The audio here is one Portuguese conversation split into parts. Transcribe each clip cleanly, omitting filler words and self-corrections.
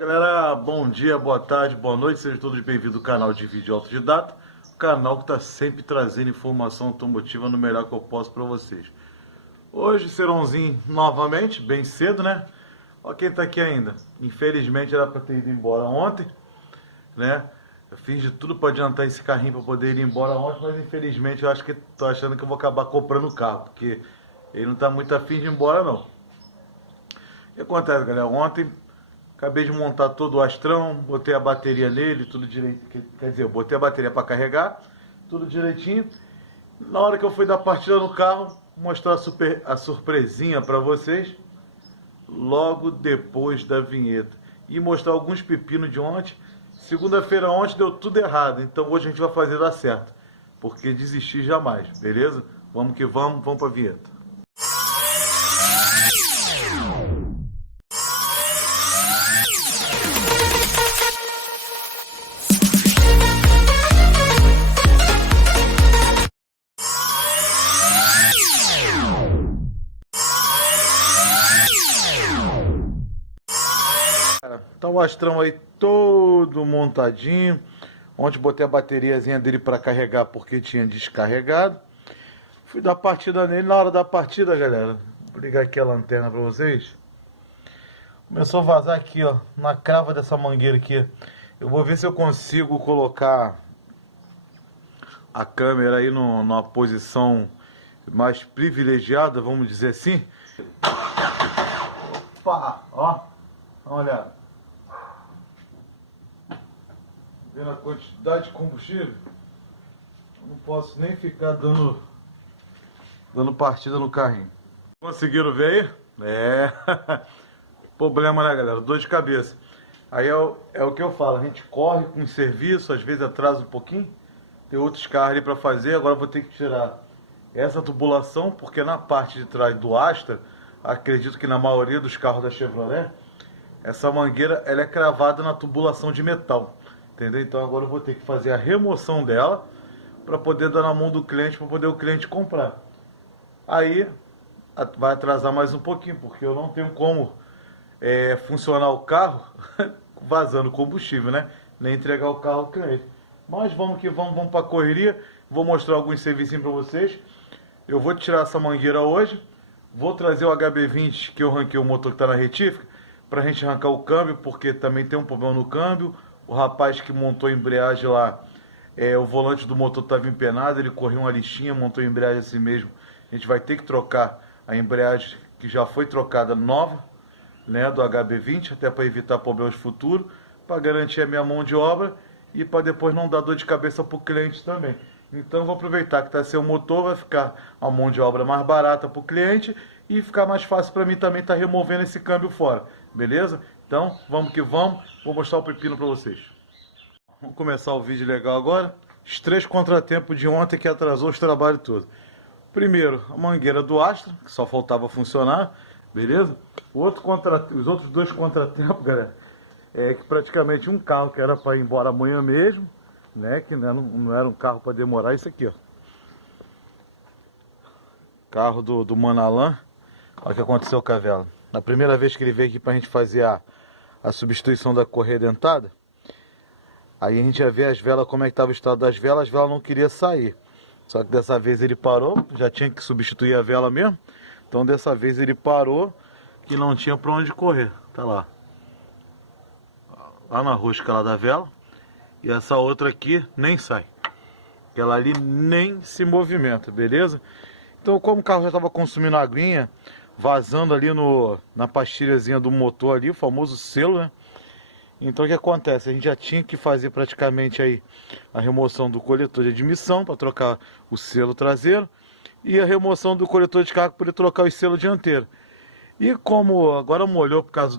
Galera, bom dia, boa tarde, boa noite, sejam todos bem-vindos ao canal de vídeo autodidata, o canal que está sempre trazendo informação automotiva no melhor que eu posso para vocês. Hoje, serãozinho novamente, bem cedo, né? Olha quem tá aqui ainda. Infelizmente era para ter ido embora ontem, né? Eu fiz de tudo para adiantar esse carrinho para poder ir embora ontem, mas infelizmente eu acho que tô achando que eu vou acabar comprando o carro, porque ele não tá muito afim de ir embora não. O que acontece, galera? Ontem acabei de montar todo o Astrão, botei a bateria nele, tudo direito. Quer dizer, eu botei a bateria para carregar, tudo direitinho. Na hora que eu fui dar partida no carro, mostrar a surpresinha para vocês, logo depois da vinheta. E mostrar alguns pepinos de ontem. Segunda-feira ontem deu tudo errado, então hoje a gente vai fazer dar certo. Porque desistir jamais, beleza? Vamos que vamos, vamos para a vinheta. Tá o Astrão aí todo montadinho. Ontem botei a bateriazinha dele para carregar porque tinha descarregado. Fui dar partida nele. Na hora da partida, galera, vou ligar aqui a lanterna para vocês. Começou a vazar aqui, ó, na crava dessa mangueira aqui. Eu vou ver se eu consigo colocar a câmera aí numa posição mais privilegiada, vamos dizer assim. Opa, ó, dá uma olhada. Vendo a quantidade de combustível, eu não posso nem ficar dando partida no carrinho. Conseguiram ver aí? É. Problema, né, galera? Dor de cabeça. Aí é o que eu falo, a gente corre com o serviço, às vezes atrasa um pouquinho. Tem outros carros ali para fazer, agora eu vou ter que tirar essa tubulação, porque na parte de trás do Astra, acredito que na maioria dos carros da Chevrolet, essa mangueira ela é cravada na tubulação de metal. Entendeu? Então agora eu vou ter que fazer a remoção dela para poder dar na mão do cliente, para poder o cliente comprar. Aí vai atrasar mais um pouquinho, porque eu não tenho como funcionar o carro vazando combustível, né? Nem entregar o carro ao cliente. Mas vamos que vamos para a correria. Vou mostrar alguns serviços para vocês. Eu vou tirar essa mangueira hoje. Vou trazer o HB20 que eu arranquei o motor que está na retífica, para a gente arrancar o câmbio, porque também tem um problema no câmbio. O rapaz que montou a embreagem lá, o volante do motor estava empenado, ele correu uma lixinha, montou a embreagem assim mesmo. A gente vai ter que trocar a embreagem que já foi trocada nova, né, do HB20, até para evitar problemas futuros, para garantir a minha mão de obra e para depois não dar dor de cabeça para o cliente também. Então vou aproveitar que está sem o motor, vai ficar a mão de obra mais barata para o cliente e ficar mais fácil para mim também estar removendo esse câmbio fora, beleza? Então, vamos que vamos. Vou mostrar o pepino para vocês. Vamos começar o vídeo legal agora. Os 3 contratempos de ontem que atrasou os trabalhos todos. Primeiro, a mangueira do Astra, que só faltava funcionar. Beleza? Os outros 2 contratempos, galera, que praticamente um carro que era para ir embora amanhã mesmo, né? Que não era um carro para demorar. Isso aqui, ó. Carro do Manalan. Olha o que aconteceu com a vela. Na primeira vez que ele veio aqui para a gente fazer a substituição da correia dentada, aí a gente ia ver as velas, como é que estava o estado das velas. As velas não queriam sair, só que dessa vez ele parou, já tinha que substituir a vela mesmo, então dessa vez ele parou, que não tinha para onde correr, tá lá na rosca lá da vela, e essa outra aqui nem sai, aquela ali nem se movimenta, beleza? Então como o carro já estava consumindo a aguinha, vazando ali na pastilhazinha do motor ali, o famoso selo, né? Então o que acontece? A gente já tinha que fazer praticamente aí a remoção do coletor de admissão para trocar o selo traseiro e a remoção do coletor de carga para poder trocar o selo dianteiro. E como agora molhou por causa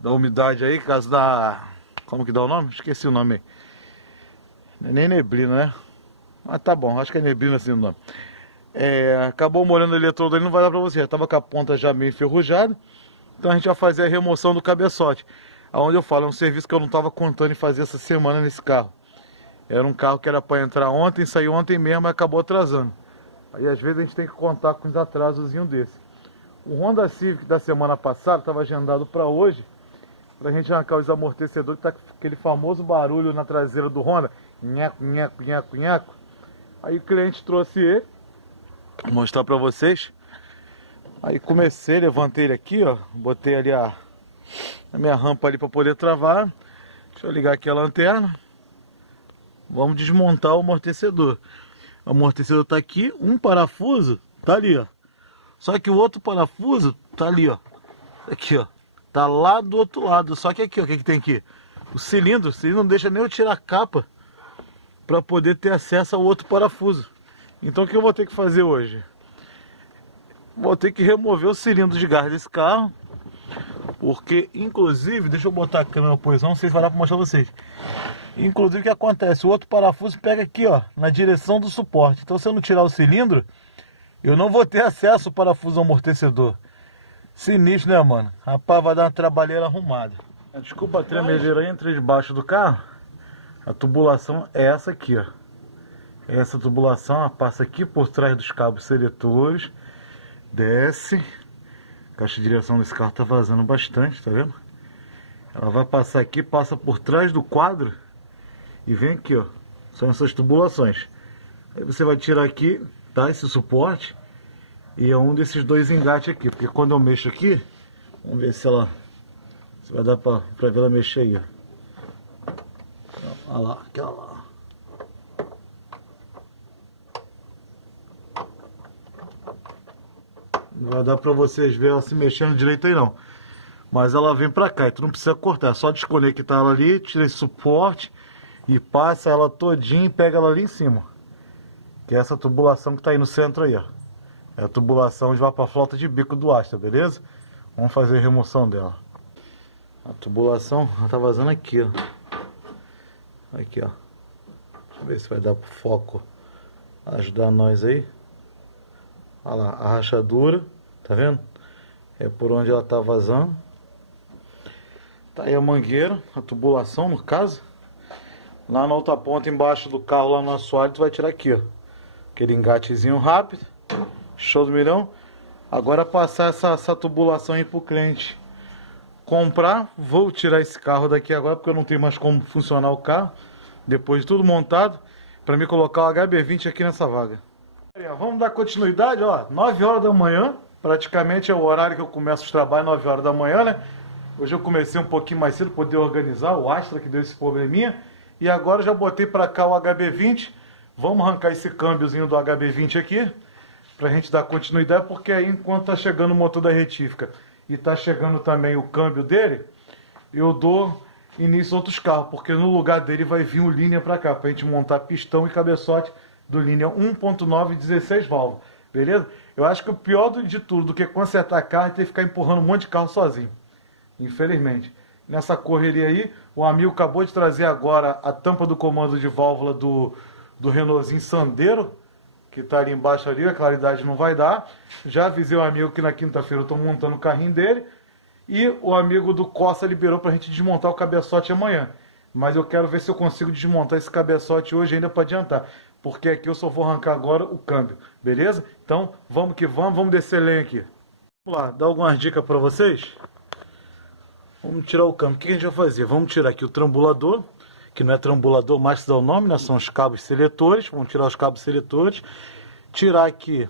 da umidade aí, por causa da... Como que dá o nome? Esqueci o nome aí. Não é nem neblina, né? Mas tá bom, acho que é neblina assim o nome. Acabou molhando o eletrodo ali, não vai dar pra você. Já tava com a ponta já meio enferrujada. Então a gente vai fazer a remoção do cabeçote. Aonde eu falo, é um serviço que eu não tava contando em fazer essa semana nesse carro. Era um carro que era para entrar ontem, saiu ontem mesmo e acabou atrasando. Aí às vezes a gente tem que contar com uns atrasozinhos desse. O Honda Civic da semana passada estava agendado para hoje. pra gente arrancar os amortecedores, que tá com aquele famoso barulho na traseira do Honda, nheco, nheco, nheco, nheco. Aí o cliente trouxe ele, vou mostrar pra vocês. Aí comecei, levantei ele aqui, ó, botei ali a minha rampa ali pra poder travar. Deixa eu ligar aqui a lanterna. Vamos desmontar o amortecedor. O amortecedor tá aqui, um parafuso tá ali, ó. Só que o outro parafuso tá ali, ó. Aqui, ó. Tá lá do outro lado. Só que aqui, ó, o que que tem aqui? O cilindro não deixa nem eu tirar a capa para poder ter acesso ao outro parafuso. Então o que eu vou ter que fazer hoje? Vou ter que remover o cilindro de gás desse carro. Porque, inclusive, deixa eu botar a câmera na posição, não sei se vai dar para mostrar pra vocês. Inclusive, o que acontece? O outro parafuso pega aqui, ó, na direção do suporte. Então, se eu não tirar o cilindro, eu não vou ter acesso ao parafuso amortecedor. Sinistro, né, mano? Rapaz, vai dar uma trabalheira arrumada. Desculpa a tremedeira aí, entrei debaixo do carro. A tubulação é essa aqui, ó. Essa tubulação, ela passa aqui por trás dos cabos seletores. Desce. A caixa de direção desse carro tá vazando bastante, tá vendo? Ela vai passar aqui, passa por trás do quadro e vem aqui, ó. São essas tubulações. Aí você vai tirar aqui, tá? Esse suporte. E é um desses dois engates aqui. Porque quando eu mexo aqui, vamos ver se ela... Se vai dar pra ver ela mexer aí, ó. Olha lá, aquela lá. Não vai dar pra vocês verem ela se mexendo direito aí não. Mas ela vem pra cá e tu não precisa cortar. É só desconectar ela ali, tira esse suporte e passa ela todinha e pega ela ali em cima. Que é essa tubulação que tá aí no centro aí, ó. É a tubulação de vai pra flauta de bico do Astra, beleza? Vamos fazer a remoção dela. A tubulação tá vazando aqui, ó. Aqui, ó. Deixa eu ver se vai dar pro foco ajudar nós aí. Olha lá, a rachadura, tá vendo? É por onde ela tá vazando. Tá aí a mangueira, a tubulação no caso. Lá na outra ponta embaixo do carro, lá no assoalho, tu vai tirar aqui, ó. Aquele engatezinho rápido. Show do milhão. Agora passar essa tubulação aí pro cliente comprar. Vou tirar esse carro daqui agora, porque eu não tenho mais como funcionar o carro. Depois de tudo montado, para me colocar o HB20 aqui nessa vaga. Vamos dar continuidade, ó. 9 horas da manhã, praticamente é o horário que eu começo os trabalhos, 9 horas da manhã, né? Hoje eu comecei um pouquinho mais cedo, poder organizar o Astra que deu esse probleminha. E agora já botei para cá o HB20. Vamos arrancar esse câmbiozinho do HB20 aqui, pra gente dar continuidade, porque aí enquanto tá chegando o motor da retífica e tá chegando também o câmbio dele, eu dou início a outros carros, porque no lugar dele vai vir o Linea pra cá, pra gente montar pistão e cabeçote do Linea 1.9 16 válvulas, beleza? Eu acho que o pior de tudo do que consertar carro é ter que ficar empurrando um monte de carro sozinho, infelizmente. Nessa correria aí, o amigo acabou de trazer agora a tampa do comando de válvula do Renaultzinho Sandero, que tá ali embaixo ali, a claridade não vai dar. Já avisei o amigo que na quinta-feira eu tô montando o carrinho dele. E o amigo do Costa liberou pra gente desmontar o cabeçote amanhã. Mas eu quero ver se eu consigo desmontar esse cabeçote hoje ainda para adiantar. Porque aqui eu só vou arrancar agora o câmbio, beleza? Então, vamos que vamos descer lenha aqui. Vamos lá, dar algumas dicas para vocês. Vamos tirar o câmbio. O que a gente vai fazer? Vamos tirar aqui o trambulador, que não é trambulador, mas dá o nome, né? São os cabos seletores. Vamos tirar os cabos seletores. Tirar aqui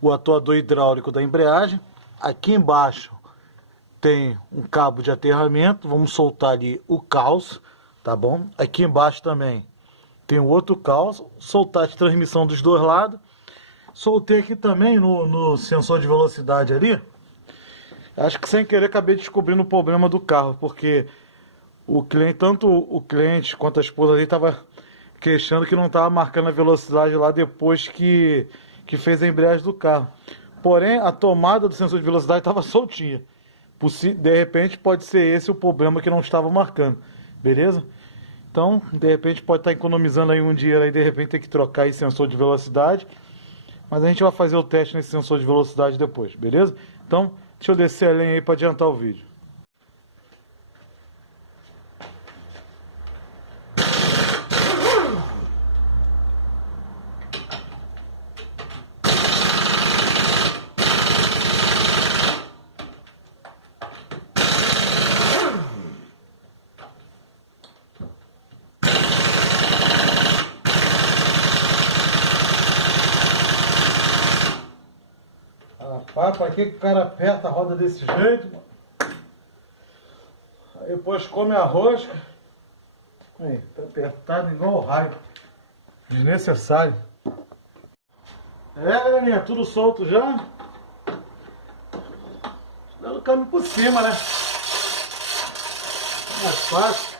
o atuador hidráulico da embreagem. Aqui embaixo tem um cabo de aterramento. Vamos soltar ali o calço, tá bom? Aqui embaixo também tem o outro calço. Soltar de transmissão dos dois lados. Soltei aqui também no sensor de velocidade ali. Acho que sem querer acabei descobrindo o problema do carro, porque o cliente, tanto o cliente quanto a esposa ali estava queixando que não estava marcando a velocidade lá depois que fez a embreagem do carro. Porém, a tomada do sensor de velocidade estava soltinha. De repente pode ser esse o problema que não estava marcando, beleza? Então, de repente pode estar economizando aí um dinheiro aí, de repente ter que trocar esse sensor de velocidade. Mas a gente vai fazer o teste nesse sensor de velocidade depois, beleza? Então, deixa eu descer a lenha aí para adiantar o vídeo. Rapaz, pra que o cara aperta a roda desse jeito, mano? Aí depois come a rosca. Aí, tá apertado igual o raio. Desnecessário. É, galerinha, tudo solto já. Dando o câmbio por cima, né? Mais fácil.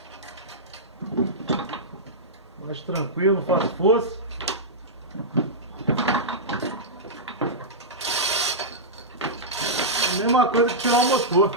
Mais tranquilo, não faz força. A mesma coisa que tirar o motor.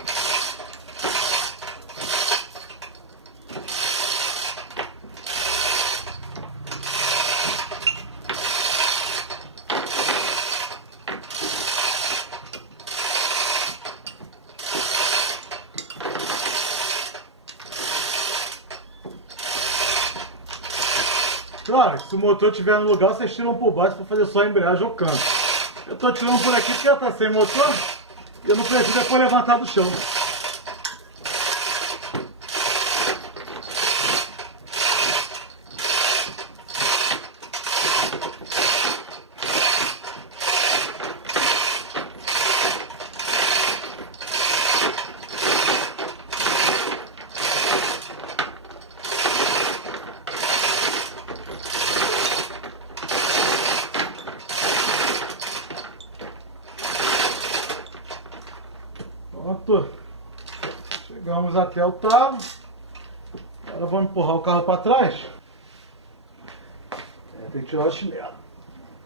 Claro, se o motor estiver no lugar, vocês tiram por baixo para fazer só a embreagem ou câmbio. Eu estou tirando por aqui porque ela está sem motor e eu não preciso depois levantar do chão. Pronto, chegamos até o talo. Agora vamos empurrar o carro para trás. Tem que tirar o chinelo.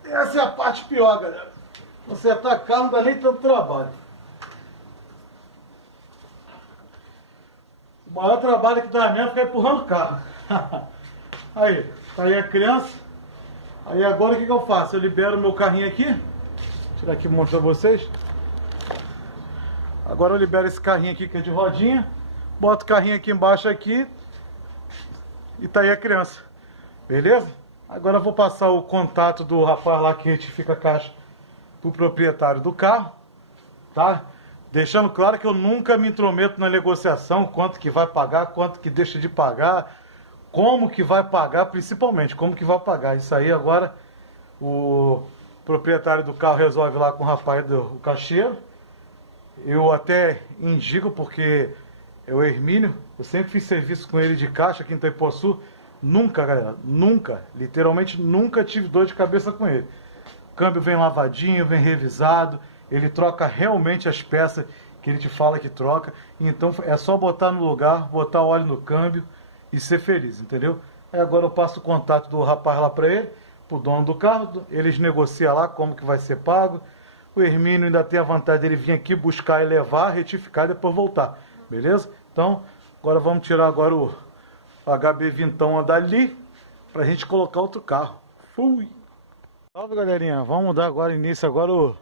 Essa é a parte pior, galera. Consertar carro não dá nem tanto trabalho. O maior trabalho que dá mesmo é ficar empurrando o carro. Aí, tá aí a criança. Aí agora o que eu faço? Eu libero o meu carrinho aqui. Vou tirar aqui e mostrar pra vocês. Agora eu libero esse carrinho aqui que é de rodinha, boto o carrinho aqui embaixo aqui e tá aí a criança, beleza? Agora eu vou passar o contato do rapaz lá que retifica a caixa pro proprietário do carro, tá? Deixando claro que eu nunca me intrometo na negociação, quanto que vai pagar, quanto que deixa de pagar, como que vai pagar, principalmente, como que vai pagar. Isso aí agora o proprietário do carro resolve lá com o rapaz do caixeiro. Eu até indico porque é o Hermínio, eu sempre fiz serviço com ele de caixa aqui em Itaipuaçu. Nunca, galera, nunca, literalmente nunca tive dor de cabeça com ele. O câmbio vem lavadinho, vem revisado, ele troca realmente as peças que ele te fala que troca. Então é só botar no lugar, botar óleo no câmbio e ser feliz, entendeu? Aí agora eu passo o contato do rapaz lá para ele, pro dono do carro, eles negociam lá como que vai ser pago. O Hermínio ainda tem a vantagem dele vir aqui buscar e levar, retificar e depois voltar, beleza? Então, agora vamos tirar agora o HB Vintão dali, pra gente colocar outro carro. Fui! Salve, galerinha, vamos dar agora início agora o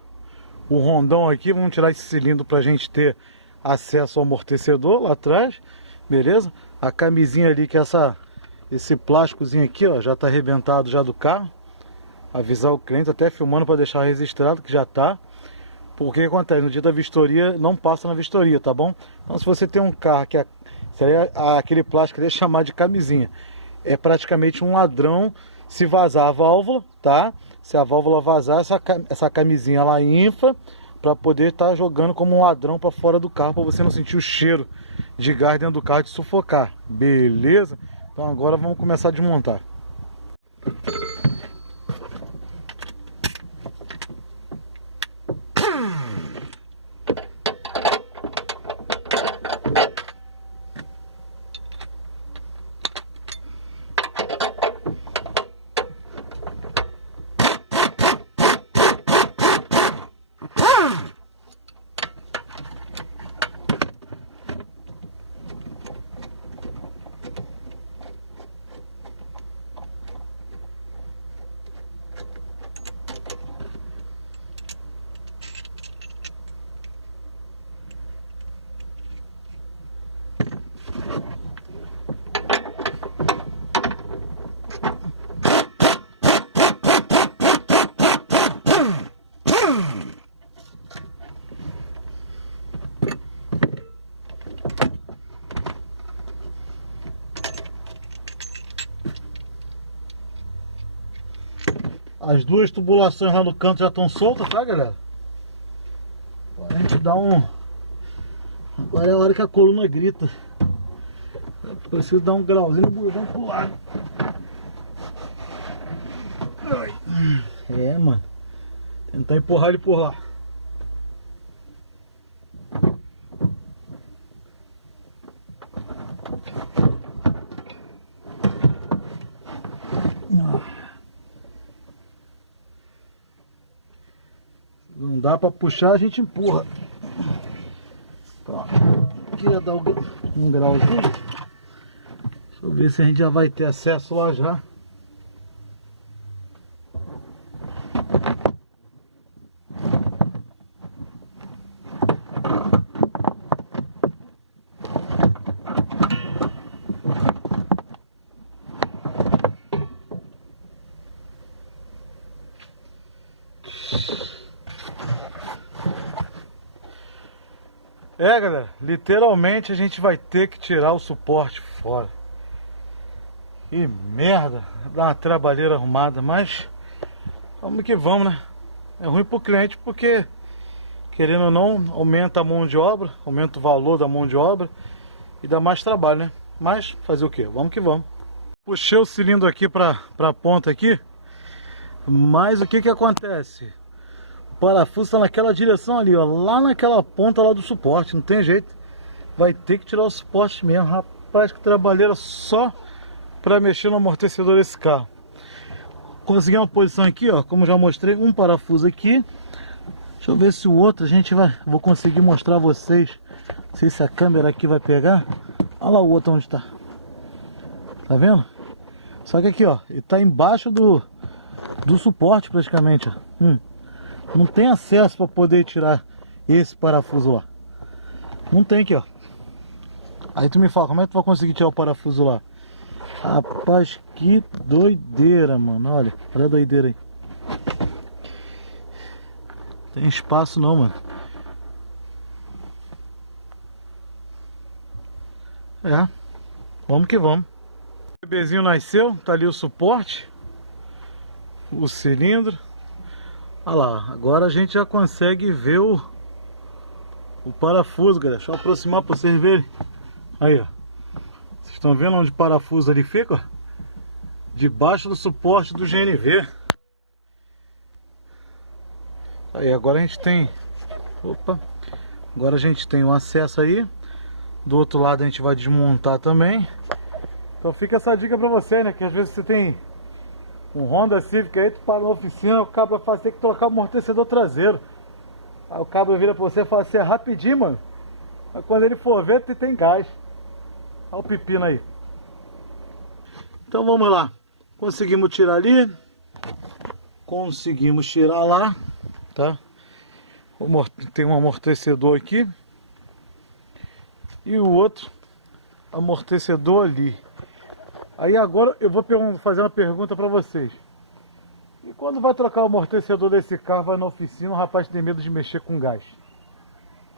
rondão aqui, vamos tirar esse cilindro pra gente ter acesso ao amortecedor lá atrás, beleza? A camisinha ali, que é esse plásticozinho aqui, ó, já tá arrebentado já do carro. Avisar o cliente, até filmando para deixar registrado que já tá. Porque acontece, no dia da vistoria não passa na vistoria, tá bom? Então se você tem um carro que aquele plástico é chamado de camisinha, é praticamente um ladrão. Se vazar a válvula, tá? Se a válvula vazar, essa camisinha lá infla para poder estar jogando como um ladrão para fora do carro, para você não sentir o cheiro de gás dentro do carro, de sufocar, beleza? Então agora vamos começar a desmontar. As duas tubulações lá no canto já estão soltas, tá, galera? dar um... Agora é a hora que a coluna grita. Eu preciso dar um grauzinho no bordão pro lado. É, mano. Tentar empurrar ele por lá. Não dá pra puxar, a gente empurra. Pronto. Queria dar um grauzinho. Deixa eu ver se a gente já vai ter acesso lá já. É, galera, literalmente a gente vai ter que tirar o suporte fora. Que merda, dá uma trabalheira arrumada, mas vamos que vamos, né? É ruim pro cliente porque, querendo ou não, aumenta a mão de obra, aumenta o valor da mão de obra e dá mais trabalho, né? Mas fazer o que? Vamos que vamos. Puxei o cilindro aqui pra ponta aqui, mas o que que acontece? O parafuso está naquela direção ali, ó, lá naquela ponta lá do suporte, não tem jeito. Vai ter que tirar o suporte mesmo, rapaz, que trabalheira só para mexer no amortecedor desse carro. Consegui uma posição aqui, ó, como já mostrei, um parafuso aqui. Deixa eu ver se o outro a gente vou conseguir mostrar a vocês. Não sei se a câmera aqui vai pegar. Olha lá o outro onde está. Tá vendo? Só que aqui, ó, ele tá embaixo do suporte praticamente, ó. Não tem acesso para poder tirar esse parafuso lá. Não tem aqui, ó. Aí tu me fala, como é que tu vai conseguir tirar o parafuso lá? Rapaz, que doideira, mano. Olha a doideira aí. Tem espaço não, mano. É, vamos que vamos. O bebezinho nasceu, tá ali o suporte, o cilindro. Olha lá, agora a gente já consegue ver o parafuso, galera. Deixa eu aproximar para vocês verem. Aí, ó. Vocês estão vendo onde o parafuso ali fica? Ó? Debaixo do suporte do GNV. Aí, agora a gente tem... Opa! Agora a gente tem o acesso aí. Do outro lado a gente vai desmontar também. Então fica essa dica para você, né? Que às vezes você tem um Honda Civic aí, tu para na oficina, o cabo vai ter que trocar o amortecedor traseiro. Aí o cabo vira pra você e fala assim, é rapidinho, mano. Mas quando ele for ver, tem gás. Olha o pepino aí. Então vamos lá. Conseguimos tirar ali. Conseguimos tirar lá. Tá? Tem um amortecedor aqui. E o outro amortecedor ali. Aí agora eu vou fazer uma pergunta para vocês. E quando vai trocar o amortecedor desse carro, vai na oficina, o rapaz tem medo de mexer com gás.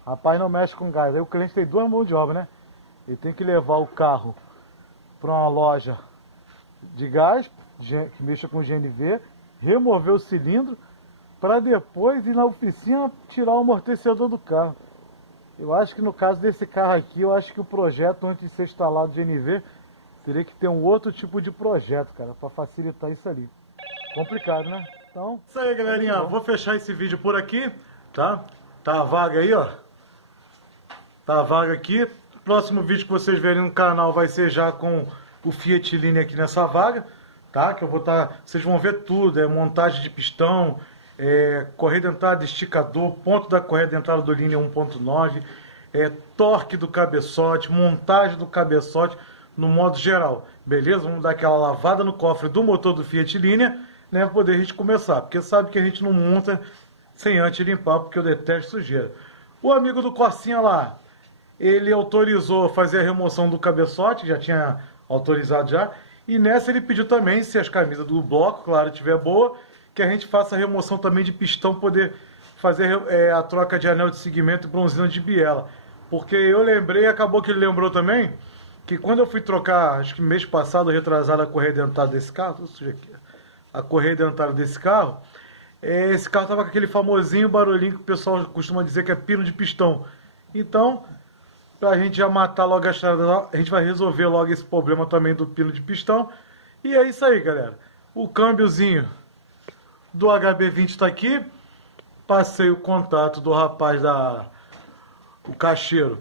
O rapaz não mexe com gás. Aí o cliente tem duas mãos de obra, né? Ele tem que levar o carro para uma loja de gás, que mexa com GNV, remover o cilindro, para depois ir na oficina tirar o amortecedor do carro. Eu acho que no caso desse carro aqui, eu acho que o projeto, antes de ser instalado GNV, teria que ter um outro tipo de projeto, cara, para facilitar isso ali. Complicado, né? Então, isso aí, galerinha. Vou fechar esse vídeo por aqui, tá? Tá a vaga aí, ó. Tá a vaga aqui. Próximo vídeo que vocês verem no canal vai ser já com o Fiat Linea aqui nessa vaga, tá? Que eu vou estar... Vocês vão ver tudo, montagem de pistão, correia dentada, esticador, ponto da correia dentada do Linea 1.9, torque do cabeçote, montagem do cabeçote, no modo geral, beleza? Vamos dar aquela lavada no cofre do motor do Fiat Linea, né, para poder a gente começar, porque sabe que a gente não monta sem antes limpar, porque eu detesto sujeira. O amigo do Corsinha lá, ele autorizou fazer a remoção do cabeçote, já tinha autorizado já, e nessa ele pediu também, se as camisas do bloco, claro, estiver boa, que a gente faça a remoção também de pistão, poder fazer a troca de anel de segmento e bronzina de biela, porque eu lembrei, acabou que ele lembrou também, que quando eu fui trocar, acho que mês passado, retrasado, a correia dentada desse carro, a correia dentada desse carro, esse carro estava com aquele famosinho barulhinho que o pessoal costuma dizer que é pino de pistão. Então, pra gente já matar logo a estrada, a gente vai resolver logo esse problema também do pino de pistão. E é isso aí, galera. O câmbiozinho do HB20 está aqui. Passei o contato do rapaz o caixeiro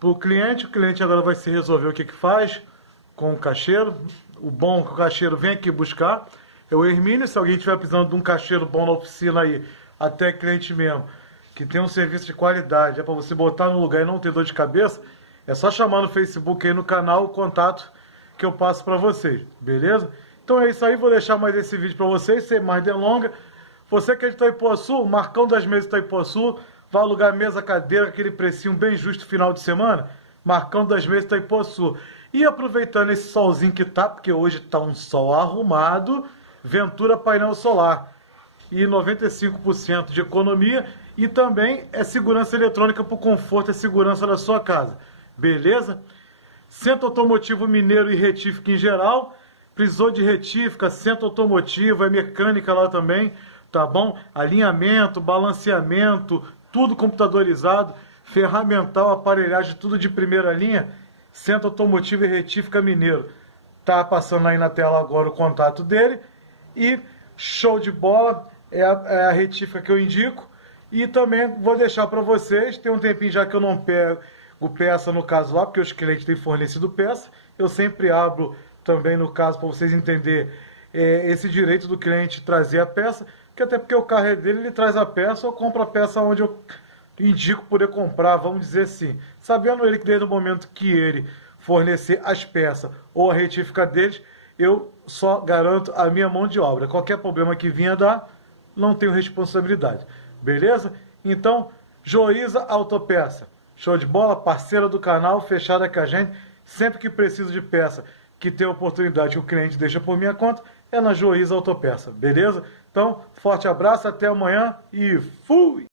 pro cliente. O cliente agora vai se resolver o que faz com o caixeiro. O bom é que o caixeiro vem aqui buscar. É o Hermínio. Se alguém estiver precisando de um caixeiro bom na oficina aí, até cliente mesmo, que tem um serviço de qualidade, é para você botar no lugar e não ter dor de cabeça, é só chamar no Facebook aí no canal o contato que eu passo para vocês, beleza? Então é isso aí, vou deixar mais esse vídeo para vocês, sem mais delonga. Você que é de Itaipuaçu, Marcão das Mesas de Itaipuaçu, vai alugar mesa, cadeira, aquele precinho bem justo final de semana, Marcão das Mesas de Itaipuaçu. E aproveitando esse solzinho que tá, porque hoje tá um sol arrumado, Ventura painel solar. E 95% de economia e também é segurança eletrônica para o conforto e segurança da sua casa. Beleza? Centro Automotivo Mineiro e retífica em geral. Precisou de retífica, centro automotivo, é mecânica lá também, tá bom? Alinhamento, balanceamento, tudo computadorizado, ferramental, aparelhagem, tudo de primeira linha. Centro Automotivo e retífica Mineiro. Tá passando aí na tela agora o contato dele. E show de bola, é a retífica que eu indico. E também vou deixar para vocês, tem um tempinho já que eu não pego peça no caso lá, porque os clientes têm fornecido peça. Eu sempre abro também no caso para vocês entenderem esse direito do cliente trazer a peça, que até porque o carro é dele, ele traz a peça ou compra a peça onde eu indico poder comprar, vamos dizer assim. Sabendo ele que desde o momento que ele fornecer as peças ou a retífica deles, eu só garanto a minha mão de obra. Qualquer problema que vinha dar, não tenho responsabilidade. Beleza? Então, Joiza Autopeça. Show de bola, parceira do canal, fechada com a gente. Sempre que preciso de peça, que tem oportunidade que o cliente deixa por minha conta, é na Joiza Autopeça. Beleza? Então, forte abraço, até amanhã e fui!